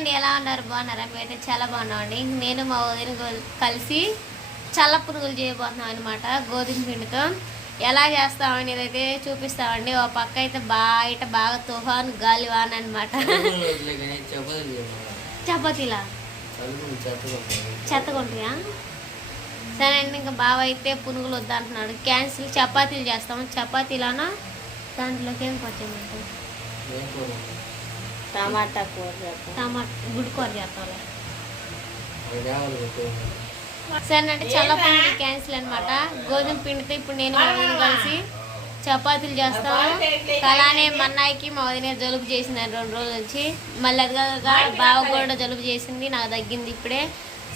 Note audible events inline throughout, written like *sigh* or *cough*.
అండి ఎలా ఉన్నారు? బాగున్నారా? మేమైతే చాలా బాగున్నామండి. నేను మా వదిన కలిసి చల్ల పునుగులు చేయబోతున్నాం అనమాట గోధుమ పిండితో. ఎలా చేస్తాం అనేది అయితే చూపిస్తామండి. ఓ పక్క అయితే బయట బాగా తుఫాన్ గాలి వాన అనమాట చపాతీలా? చెత్తకుంటాయా సరే అండి ఇంకా బావ అయితే పునుగులు వద్దంటున్నాడు. క్యాన్సిల్ చపాతీలు చేస్తాము. చపాతీలానో? దాంట్లోకి ఏం పచ్చేమంటారు టమాటా కూర టమాటా గుడ్డు కూర చేస్తాం సరే అంటే క్యాన్సిల్ అనమాట గోధుమ పిండితో ఇప్పుడు నేను వదిన కలిసి చపాతీలు చేస్తాము అలానే మన్నాయికి మా వదిన జలుబు చేసింది రెండు రోజుల నుంచి. మళ్ళీ అది కాక బావ కూడా జలుబు చేసింది నాకు తగ్గింది ఇప్పుడే.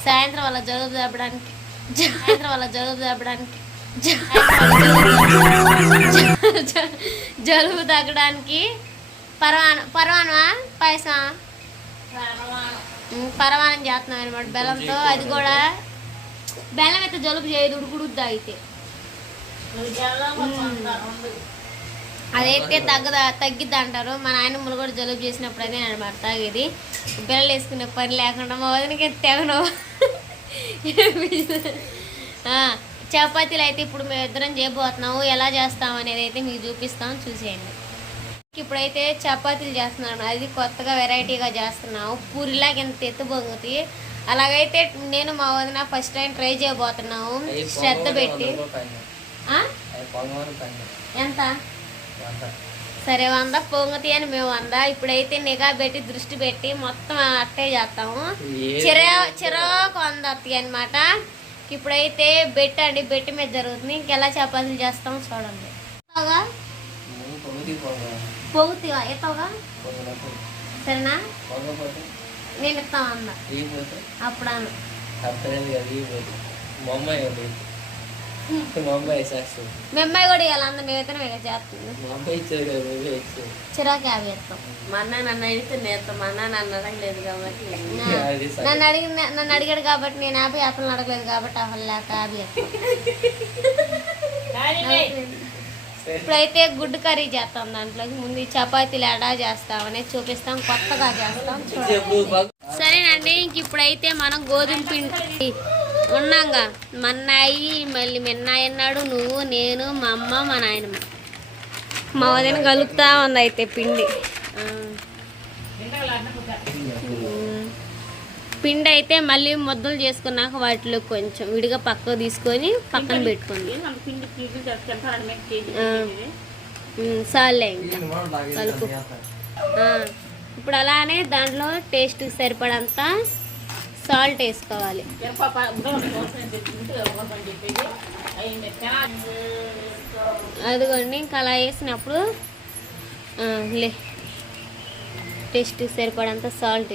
సాయంత్రం వాళ్ళ జలుబు తప్పడానికి సాయంత్రం వాళ్ళ జలుబు తప్పడానికి జలుబు తగ్గడానికి పరవాన ఉమ్, పరమానం చేస్తున్నాం అనమాట బెల్లంతో అది కూడా బెల్లం అయితే జలుబు చేయదు ఉడుకుడుద్దా అయితే. అదైతే తగ్గదా తగ్గిద్ది అంటారు. మా నాయనమ్మలు కూడా జలుబు చేసినప్పుడు అదే అనమాట తాగేది. బెల్లం వేసుకునే పని లేకుండా మా వదినకి తెగను? ఆ, చపాతీలు అయితే ఇప్పుడు మేము ఇద్దరం చేయబోతున్నాము. ఎలా చేస్తాం అనేది అయితే మీకు చూపిస్తాం. చూసేయండి. ఇప్పుడైతే చపాతీలు చేస్తున్నాను. అది కొత్తగా వెరైటీగా చేస్తున్నాము పూరిలాగా ఎంత ఎత్తు పొంగుతాయి అలాగైతే నేను మా వదిన ఫస్ట్ టైం ట్రై చేయబోతున్నాము శ్రద్ధ పెట్టి? ఎంత? సరే వంద పొంగుతాయి అని మేము వంద. ఇప్పుడైతే నిఘా పెట్టి దృష్టి పెట్టి మొత్తం అట్టే చేస్తాము. చిరా చిరాకు వంద వస్తాయి అనమాట ఇప్పుడైతే బెట్ అండి. బెట్టి మీద జరుగుతుంది. ఇంకెలా చపాతీలు చేస్తాము చూడండి. పొగుతావా ఎత్తావుగా? సరేనా? నేను ఇస్తాను వంద అప్పుడు అన్న మీ అమ్మాయి కూడా ఇవ్వాలి అంద మేమైతే మేము చేస్తుంది. చిరాకు యాభై ఇస్తాం మా అన్న నన్ను అడిగితే నేర్తాం మా అన్న నన్ను అడగలేదు కాబట్టి. నన్ను అడిగి నన్ను అడిగాడు కాబట్టి నేను యాభై అతను అడగలేదు కాబట్టి అసలు లేక యాభై ఇస్తాం *laughs* ఇప్పుడైతే గుడ్డు కర్రీ చేస్తాం దాంట్లోకి. ముందు ఈ చపాతీలు ఎడా చేస్తామని చూపిస్తాం కొత్తగా చేస్తాం సరేనండి ఇంక ఇప్పుడైతే మనం గోధుమ పిండి ఉన్నాంగా. మా మళ్ళీ మీ అన్నయ్య అన్నాడు నువ్వు నేను మా అమ్మ మా నాయనమ్మ. మా వదిన కలుపుతా ఉంది అయితే పిండి. పిండి అయితే మళ్ళీ ముద్దలు చేసుకున్నాక వాటిలో కొంచెం విడిగా పక్కకు తీసుకొని పక్కన పెట్టుకోండి. చాలే ఇంకా. కలుపు ఇప్పుడు అలానే దాంట్లో టేస్ట్ సరిపడంత సాల్ట్ వేసుకోవాలి. అదిగోండి ఇంకా అలా వేసినప్పుడు లే. టేస్ట్ సరిపడంత సాల్ట్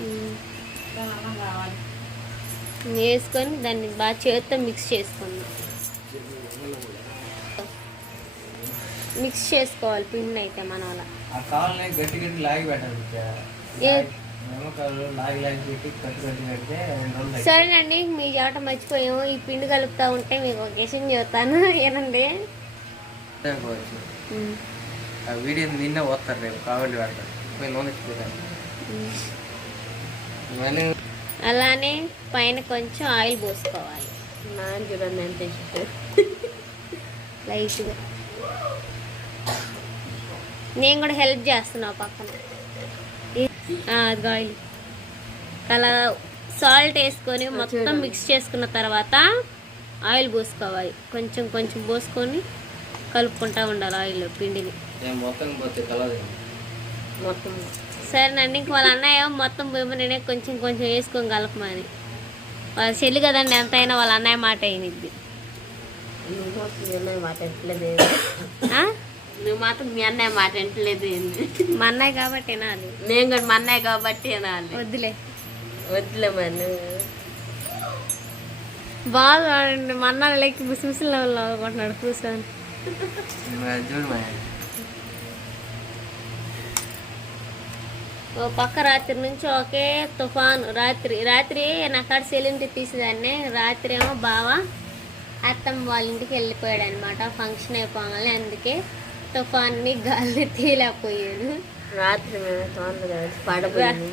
ఉమ్. వేసుకొని దాన్ని బాగా చేతితో మిక్స్ చేసుకుందాం. మిక్స్ చేసుకోవాలి పిండి అయితే మనం అలా గట్టి గట్టి లాగి పెట్టాలి సరేనండి మీ ఆట మర్చిపోయాము. ఈ పిండి కలుపుతా ఉంటే మీకు ఒక విషయం చెప్తాను. ఏనండి. ఆ వీడియో నిన్నే వస్తారు రేపు కావాలి పెడతారు నూనె. ఇవన్నీ అలానే పైన కొంచెం ఆయిల్ పోసుకోవాలి. నాన్న చూడండి ఎంత ఇష్టం లైట్గా. నేను కూడా హెల్ప్ చేస్తున్నా పక్కన. ఆయిల్. అలా సాల్ట్ వేసుకొని మొత్తం మిక్స్ చేసుకున్న తర్వాత ఆయిల్ పోసుకోవాలి. కొంచెం కొంచెం పోసుకొని కలుపుకుంటా ఉండాలి ఆయిల్ పిండిని. మొత్తం మొత్తం. సరేనండి ఇంక వాళ్ళ అన్నయ్య మొత్తం నేనే కొంచెం కొంచెం వేసుకొని కలపమని. వాళ్ళ చెల్లి కదండి ఎంతైనా వాళ్ళ అన్నయ్య మాట అయినది నువ్వు మాత్రం మీ అన్నయ్య మాట మాత్రం మీ అన్నయ్య మాట ఎంటలేదు ఏంది? మా అన్నయ్య కాబట్టి వినాలి. నేను కూడా మా అన్నయ్య కాబట్టి అనాలి వద్దులే. వద్దులే మరి నువ్వు బాగా మా అన్న లెక్కి ముసిముసి లెవెల్లో అనుకుంటున్నాడు కూర్చొని చూడు ఓ పక్క రాత్రి నుంచి ఒకే తుఫాను. రాత్రి రాత్రి నా కాడ సెలింటి తీసేదాన్ని. రాత్రి ఏమో బావ అత్తమ్మ వాళ్ళ ఇంటికి వెళ్ళిపోయాడు అనమాట ఫంక్షన్ అయిపోగానే అందుకే తుఫాన్ని గాలి తీయలేకపోయాడు. రాత్రి మేము తొందరగా పడబోయింది.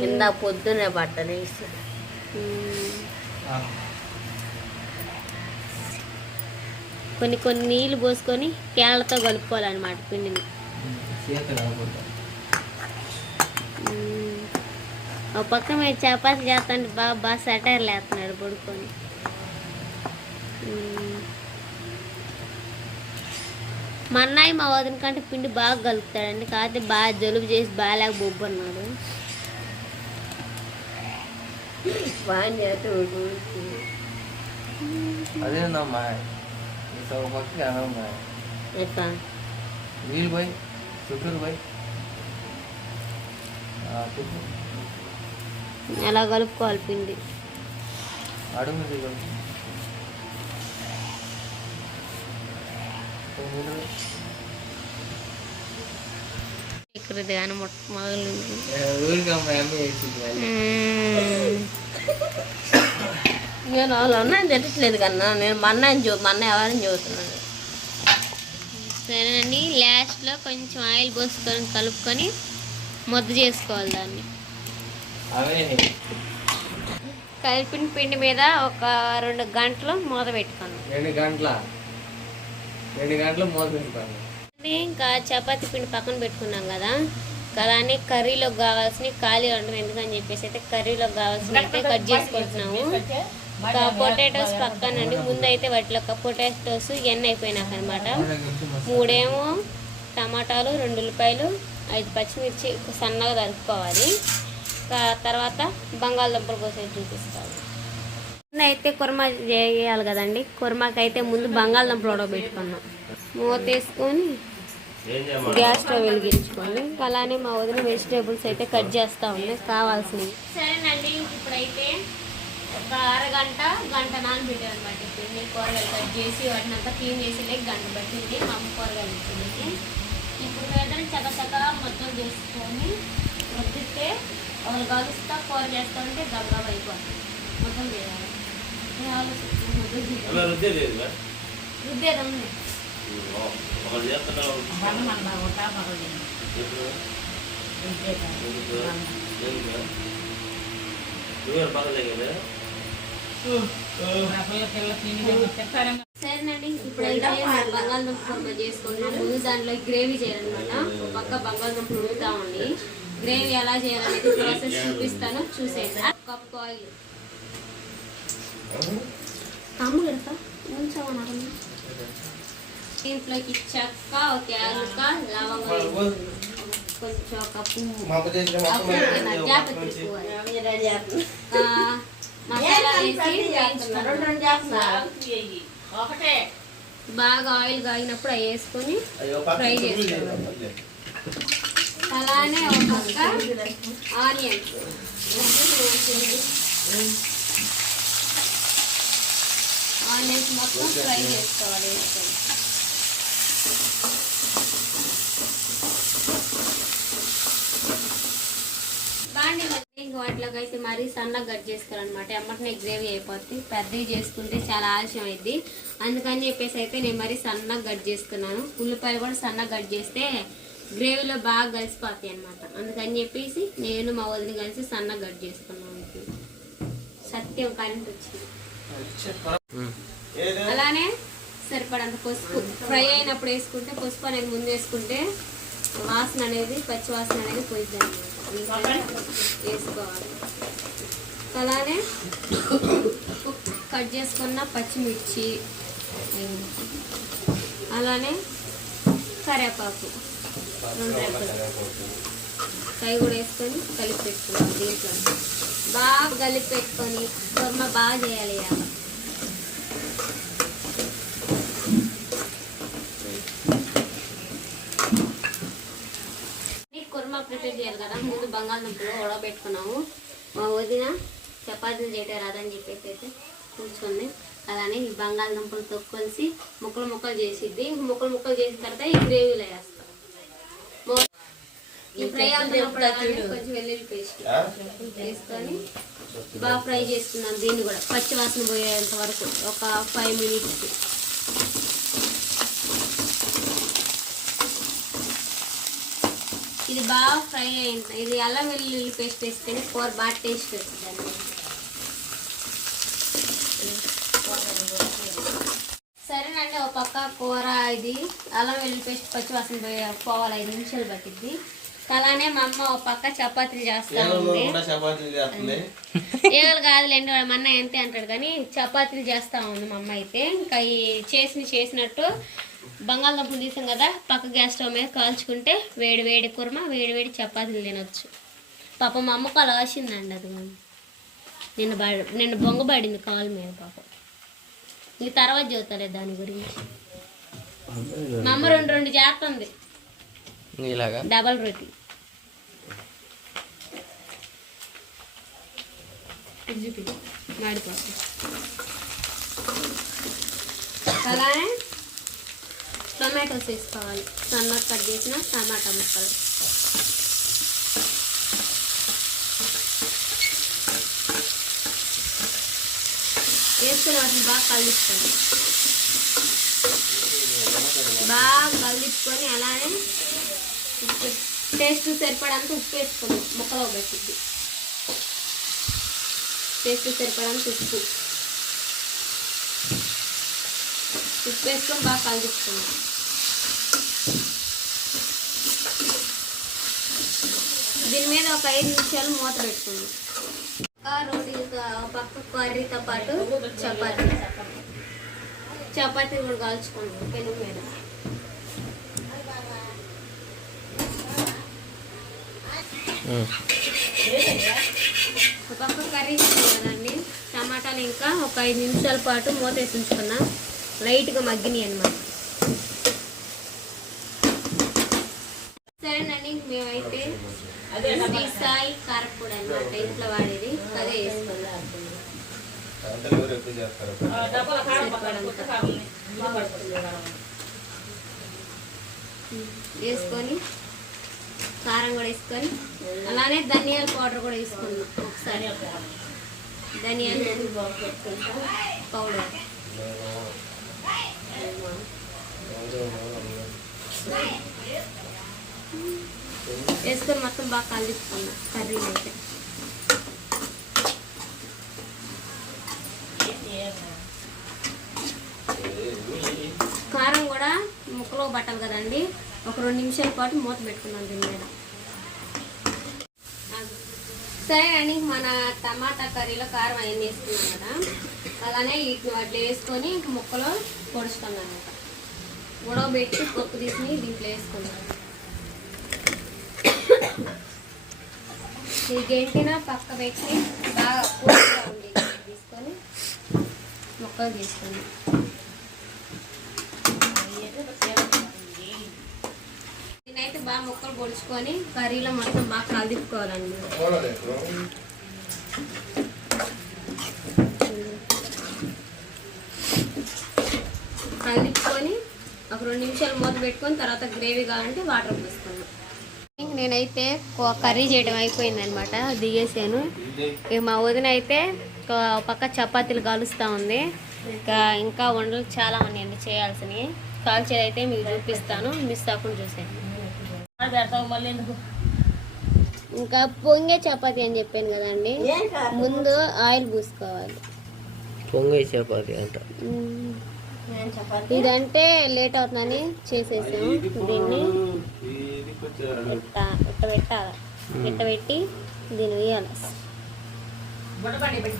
కింద పొద్దునే పట్టని కొన్ని కొన్ని నీళ్ళు పోసుకొని కేళ్ళతో కలుపుకోవాలన్నమాట పిండిని. చేత కాకపోతే మ్మ్. ఒక పక్క మీరు చపాతి చేస్తాంటే బాగా బాగా సెటైర్ లేస్తున్నాడు పడుకొని. మా అన్నయ్య మా వదిన కంటే పిండి బాగా కలుపుతాడండి కాకపోతే బాగా జలుబు చేసి బాగాలేక బొబ్బు అన్నాడు వీలు పోయి చుట్టూరు పోయి. అలా కలుపుకోవాలి పిండి. ఇక్కడ మొదలు వేసింది మళ్ళీ. నేను వాళ్ళు అన్నాయని తిట్టట్లేదు కన్నా నేను మా అన్నయ్యని చూ మా అన్నయ్య ఎవరని చదువుతున్నాను సరేనండి లాస్ట్లో కొంచెం ఆయిల్ పోసుకొని కలుపుకొని ముద్ద చేసుకోవాలి దాన్ని. కలిపిన పిండి మీద ఒక రెండు గంటలు మూత పెట్టుకుందాం. రెండు గంటల? రెండు గంటలు మూత పెట్టుకోండి ఇది ఇంకా చపాతీ పిండి పక్కన పెట్టుకున్నాం కదా అలానే కర్రీలోకి కావాల్సిన ఖాళీ ఉండడం ఎందుకని చెప్పేసి అయితే కర్రీలోకి కావాల్సిన అయితే కట్ చేసుకుంటున్నాము. పొటాటోస్ పక్కనండి ముందు అయితే వాటిలో ఒక పొటాటోస్ ఎన్ని అయిపోయినాక అనమాట మూడేమో టమాటాలు రెండు ఉల్లిపాయలు ఐదు పచ్చిమిర్చి సన్నగా తరుపుకోవాలి తర్వాత బంగాళదుంపలు కోసేది చూపిస్తాను. అయితే కుర్మా చేయాలి కదండి. కుర్మాకి అయితే ముందు బంగాళదుంపలు ఉడకబెట్టుకున్నాం. మూత వేసుకొని గ్యాస్ స్టవ్ వెలిగించుకోండి ఇంకా అలానే మా వదిన వెజిటేబుల్స్ అయితే కట్ చేస్తా ఉంది. కావాల్సినవి. సరేనండి ఇప్పుడైతే ఒక అరగంట గంట నానబెట్టాను అనమాట ఇప్పుడు కూరగాయలు కట్ చేసి వాటిని అంతా క్లీన్ చేసి లేక గంట పట్టింది. మా అమ్మ కూరగాయలు వెంటనే చకచక మొత్తం చేసుకొని వద్దిస్తే ఒకరు కలుస్తా కూర చేస్తా ఉంటే గబగబ అయిపోతుంది మొత్తం చేయాలి ఏ ఆలోచిస్తున్నావు? మొత్తం చేయాలి. అలా రుద్దేది రుద్దేది ఉంది ఒకరు చేస్తున్నారు ఎప్పుడు? ఎందుకు? ఎందుకు? నువ్వే పగలే కదా సరేనండి ఇప్పుడైతే మేము బంగాళదుంప కూర చేసుకుంటున్నాం ముందు దాంట్లో గ్రేవీ చేయాలన్నమాట పక్క బంగాళదుంపలు ఉడుకుతామండి గ్రేవీ ఎలా చేయాలనేది ప్రాసెస్ చూపిస్తాను చూసేయండి కప్ ఆయిల్ దీంట్లోకి చెక్క ఒక యాలక లవంగం కొంచెం ఒక పువ్వు బాగా ఆయిల్ కాగినప్పుడు అవి వేసుకొని ఫ్రై చేసుకోవాలి. అలానే ఒక పక్క ఆనియన్స్. ఆనియన్స్ మొత్తం ఫ్రై చేసుకోవాలి. వేసుకొని వాటిలోకి అయితే మరీ సన్నగా కట్ చేసుకోవాలన్నమాట. ఎమ్మటనే గ్రేవీ అయిపోద్ది. పెద్దవి చేసుకుంటే చాలా ఆలస్యం అయింది అందుకని చెప్పేసి అయితే నేను మరీ సన్నగా కట్ చేసుకున్నాను. ఉల్లిపాయలు కూడా సన్నగా కట్ చేస్తే గ్రేవీలో బాగా కలిసిపోతాయి అన్నమాట. అందుకని చెప్పేసి నేను మా వదిన కలిసి సన్నగా కట్ చేసుకున్నాను సత్యం కరెంట్ వచ్చింది. అలానే సరిపడంత పసుపు. ఫ్రై అయినప్పుడు వేసుకుంటే పసుపు అనేది ముందు వేసుకుంటే వాసన అనేది పచ్చి వాసన అనేది పోయిద్ది అనమాట వేసుకోవాలి అలానే కట్ చేసుకున్న పచ్చిమిర్చి అలానే కరేపాకు రెండు కూడా వేసుకొని కలిపి పెట్టుకోవాలి దీంట్లో. బాగా కలిపి పెట్టుకొని కుర్మ బాగా చేయాలి ఇవాళ ఈ ప్రిపేర్ చేయాలి కదా. ముందు బంగాళదుంపలు ఉడకబెట్టుకున్నాము. మా వదిన చపాతీలు చేయటం రాదని చెప్పేసి అయితే కూర్చుంది. అలానే ఈ బంగాళదుంపలు తొక్కొలిసి ముక్కలు ముక్కలు చేసిద్ది. ముక్కలు ముక్కలు చేసిన తర్వాత ఈ గ్రేవీలో వేస్తాం. మో- ఈ ఫ్రై అవుతున్నప్పుడు కొంచెం వెల్లుల్లి పేస్ట్ వేసుకొని బాగా ఫ్రై చేసుకున్నాం. దీన్ని కూడా పచ్చి వాసన పోయేంత వరకు ఒక ఫైవ్ మినిట్స్ ఇది బాగా ఫ్రై అయింది. ఇది అల్లం వెల్లుల్లి పేస్ట్ వేస్తేనే కూర బాగా టేస్ట్ వచ్చిందండి సరేనండి ఒక పక్క కూర ఇది. అల్లం వెల్లుల్లి పేస్ట్ పచ్చి వాసన పోవాలి ఐదు నిమిషాలు పట్టిద్ది. అలానే మా అమ్మ ఒక పక్క చపాతీలు చేస్తా ఉంది చపాతీలు చేస్తుంది. ఏగలు కాదులేండి వాడు మా అన్న ఎంతే అంటాడు కానీ చపాతీలు చేస్తా ఉంది మా అమ్మ అయితే. ఇంకా ఈ చేసి చేసినట్టు బంగాళదుంపలు తీసాం కదా పక్క గ్యాస్ స్టవ్ మీద కాల్చుకుంటే వేడి వేడి కుర్మ వేడి వేడి చపాతీలు తినొచ్చు. పాప మా అమ్మకు అలా వచ్చిందండి అది. నిన్న బడి నిన్న బొంగబడింది కాలు మీద పాపం. ఇంక తర్వాత చెబుతాలే దాని గురించి. మా అమ్మ రెండు రెండు చేస్తుంది. ఇలాగా? డబల్ రొట్టి మాడిపోతుంది. అలానే టొమాటోస్ వేసుకోవాలి సన్నగా కట్ చేసిన టమాటా ముక్కలు. వేసుకుని వాటిని బాగా కలిపిస్తాను బాగా కలిపుకొని అలానే టేస్ట్ సరిపడంత ఉప్పు వేసుకోండి. ముక్కలో పెట్టిద్ది. టేస్ట్ సరిపడంత ఉప్పు ఉప్పు వేసుకొని బాగా కలిపిస్తున్నాం దీని మీద ఒక ఐదు నిమిషాలు మూత రోటీతో ఒక పక్క కర్రీతో పాటు చపాతీ. చపాతీ కూడా కాల్చుకున్నాం పెనుగు మీద. ఒక పక్క కర్రీ కదండి. టమాటాలు ఇంకా ఒక ఐదు నిమిషాల పాటు మూత వేసి ఉంచుకున్నా. లైట్గా మగ్గినాయి అన్నమాట. సరేనండి మేమైతే శ్రీ సాయి కారపొడి అనమాట ఇంట్లో వాడేది. అదే వేసుకున్నాం వేసుకొని కారం కూడా వేసుకొని అలానే ధనియాల పౌడర్ కూడా వేసుకున్నాం ఒకసారి. ధనియాల పౌడర్. వేసుకొని మొత్తం బాగా కలిపుకున్నాం కర్రీ అయితే. కారం కూడా ముక్కలో పట్టాలి కదండి. ఒక రెండు నిమిషాల పాటు మూత పెట్టుకున్నాం దీని మీద. సరే అండి మన టమాటా కర్రీలో కారం అవన్నీ వేసుకున్నాం కదా. అలానే వీటిని వాటిలో వేసుకొని ముక్కలో పొడుచుకున్నాం అనమాట పెట్టి పప్పు తీసి దీంట్లో వేసుకున్నాను ఈ గెంటిన పక్క పెట్టి బాగా పూర్తిగా ఉంది తీసుకొని ముక్కలు తీసుకున్నాం నేనైతే బాగా ముక్కలు పొడుచుకొని కర్రీలో మొత్తం బాగా కలిపుకోవాలండి కలిపుకొని ఒక రెండు నిమిషాలు మూత పెట్టుకొని తర్వాత గ్రేవీ కావాలంటే వాటర్ పోసుకున్నాం ఇంక నేనైతే కర్రీ చేయడం అయిపోయింది అనమాట దిగేసాను ఇక మా వదిన అయితే పక్క చపాతీలు కలుస్తూ ఉంది. ఇంకా ఇంకా వంటలు చాలా ఉన్నాయండి చేయాల్సినవి. కాల్చేది అయితే మీకు చూపిస్తాను మిస్ అవ్వకుండా చూసాను ఇంకా పొంగే చపాతీ అని చెప్పాను కదండి. ముందు ఆయిల్ పూసుకోవాలి. పొంగే చపాతి అంట. ఇదంటే లేట్ అవుతుందని చేసేసాము దీన్ని ఇట్ట ఇట్ట పెట్టాలి. ఇట్ట పెట్టి దీన్ని వేయాలి.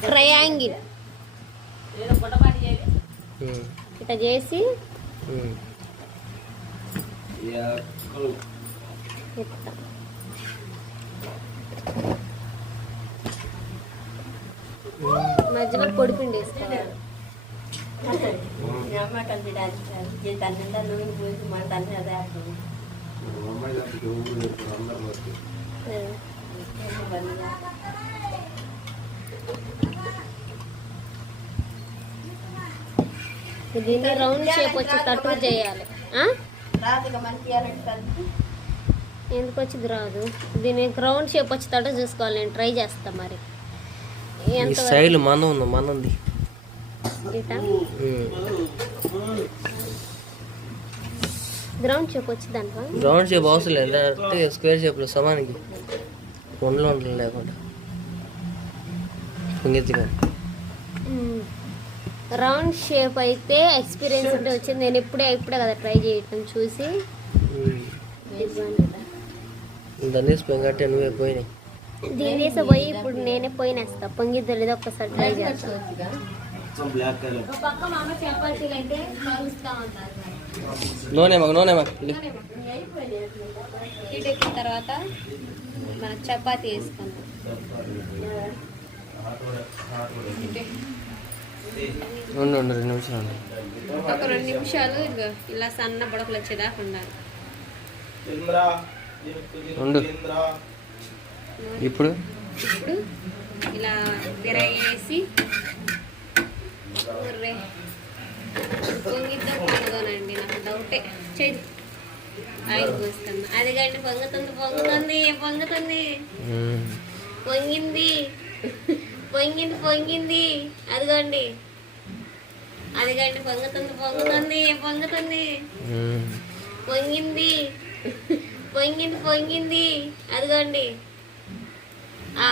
ట్రయాంగిల్ ఇట్ట చేసి మధ్యలో పొడి పిండి వేసుకోవాలి. అమ్మ కలిసి డాన్స్ దాని నిండా నూనె పోసి మన దాన్ని అదే ఆడుతుంది దీన్ని రౌండ్ షేప్ చేయాలి. మనకి ఇవ్వాలంటే కలిపి ఎందుకు వచ్చింది రాదు? దీన్ని రౌండ్ షేప్ వచ్చేటట్టు చూసుకోవాలి. నేను ట్రై చేస్తా మరి. ఎంత స్టైల్ మనం ఉంది మనది. గ్రౌండ్ షేప్ వచ్చింది దాంట్లో రౌండ్ షేప్ అవసరం లేదు. స్క్వేర్ షేప్లో సమానికి. ఉండలు ఉండలు లేకుండా. రౌండ్ షేప్ అయితే ఎక్స్పీరియన్స్ ఉంటే వచ్చింది. నేను ఇప్పుడే ఇప్పుడే కదా ట్రై చేయటం చూసి. దాన్ని తీసి పొంగట్టి నువ్వే పోయినాయి. దీని తీసి పోయి ఇప్పుడు నేనే పోయినేస్తా. పొంగిద్దో లేదో ఒక్కసారి ట్రై చేస్తాను బ్లాక్ కలర్ పక్క మా అమ్మ చపాతీలు అయితే కలుస్తా ఉంటారు నూనె మాకు నూనె మాకు. హీట్ ఎక్కిన తర్వాత మన చపాతీ వేసుకుందాం ఉండు ఉండు రెండు నిమిషాలు ఒక రెండు నిమిషాలు ఇదిగో ఇలా సన్న బుడకలు వచ్చేదాకా ఉండాలి. ఉండు. ఇప్పుడు? ఇప్పుడు ఇలా తిరగేసి ఉర్రే. పొంగిద్దో పొంగదోనండి నాకు డౌటే. చేయి ఆయిల్ పోస్తున్నా అది కండి పొంగుతుంది పొంగుతుంది పొంగుతుంది? పొంగింది. పొంగింది పొంగింది. అదిగోండి అదిగండి పొంగుతుంది పొంగుతుంది పొంగుతుంది? పొంగింది. పొంగింది పొంగింది. అదిగోండి ఆ,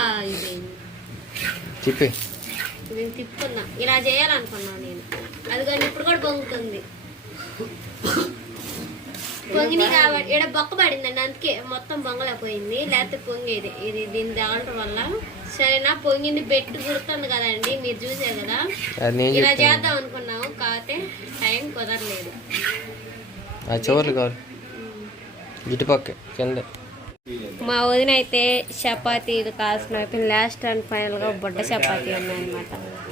ఇది తిప్పుకున్నా ఇలా చేయాలనుకున్నాను నేను. అదిగోండి ఇప్పుడు కూడా పొంగుతుంది పొంగిని కాబట్టి ఇక్కడ బొక్క పడిందండి. అందుకే మొత్తం బొంగలేకపోయింది లేకపోతే పొంగేది. ఇది దీని దావటం వల్ల. సరేనా? పొంగింది బెట్టు గుర్తుంది కదండి. మీరు చూసారు కదా? అది నేను ఇలా చేద్దాం అనుకున్నాము. కాకపోతే టైం కుదరలేదు. ఆ చివర్లు కావాలి. ఇటు పక్క. కింద. మా వదిన అయితే చపాతీలు కాల్సిన అయిపోయింది. లాస్ట్ అండ్ ఫైనల్గా చపాతీ ఉన్నాయన్నమాట అనమాట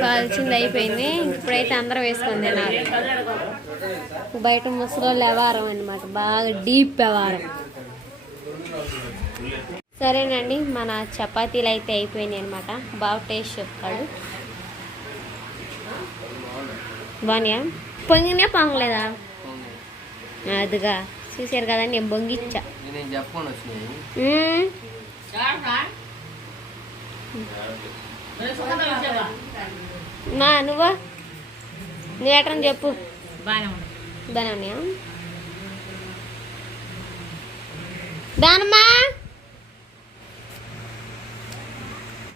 కాల్చింది అయిపోయింది. ఇప్పుడైతే అందరం వేసుకుంది నాకు బయట ముసలో వ్యవహారం అనమాట బాగా డీప్ వ్యవహారం. సరేనండి మన చపాతీలు అయితే అయిపోయినాయి అనమాట బాగా టేస్ట్ చెప్తాడు. బాగా పొంగినే పొంగలేదా? అదిగా చూసారు కదండి నేను పొంగిచ్చా. మా నువ్వా? నువ్వేటని చెప్పు. బాగానే ఉన్నాయా? దానమ్మా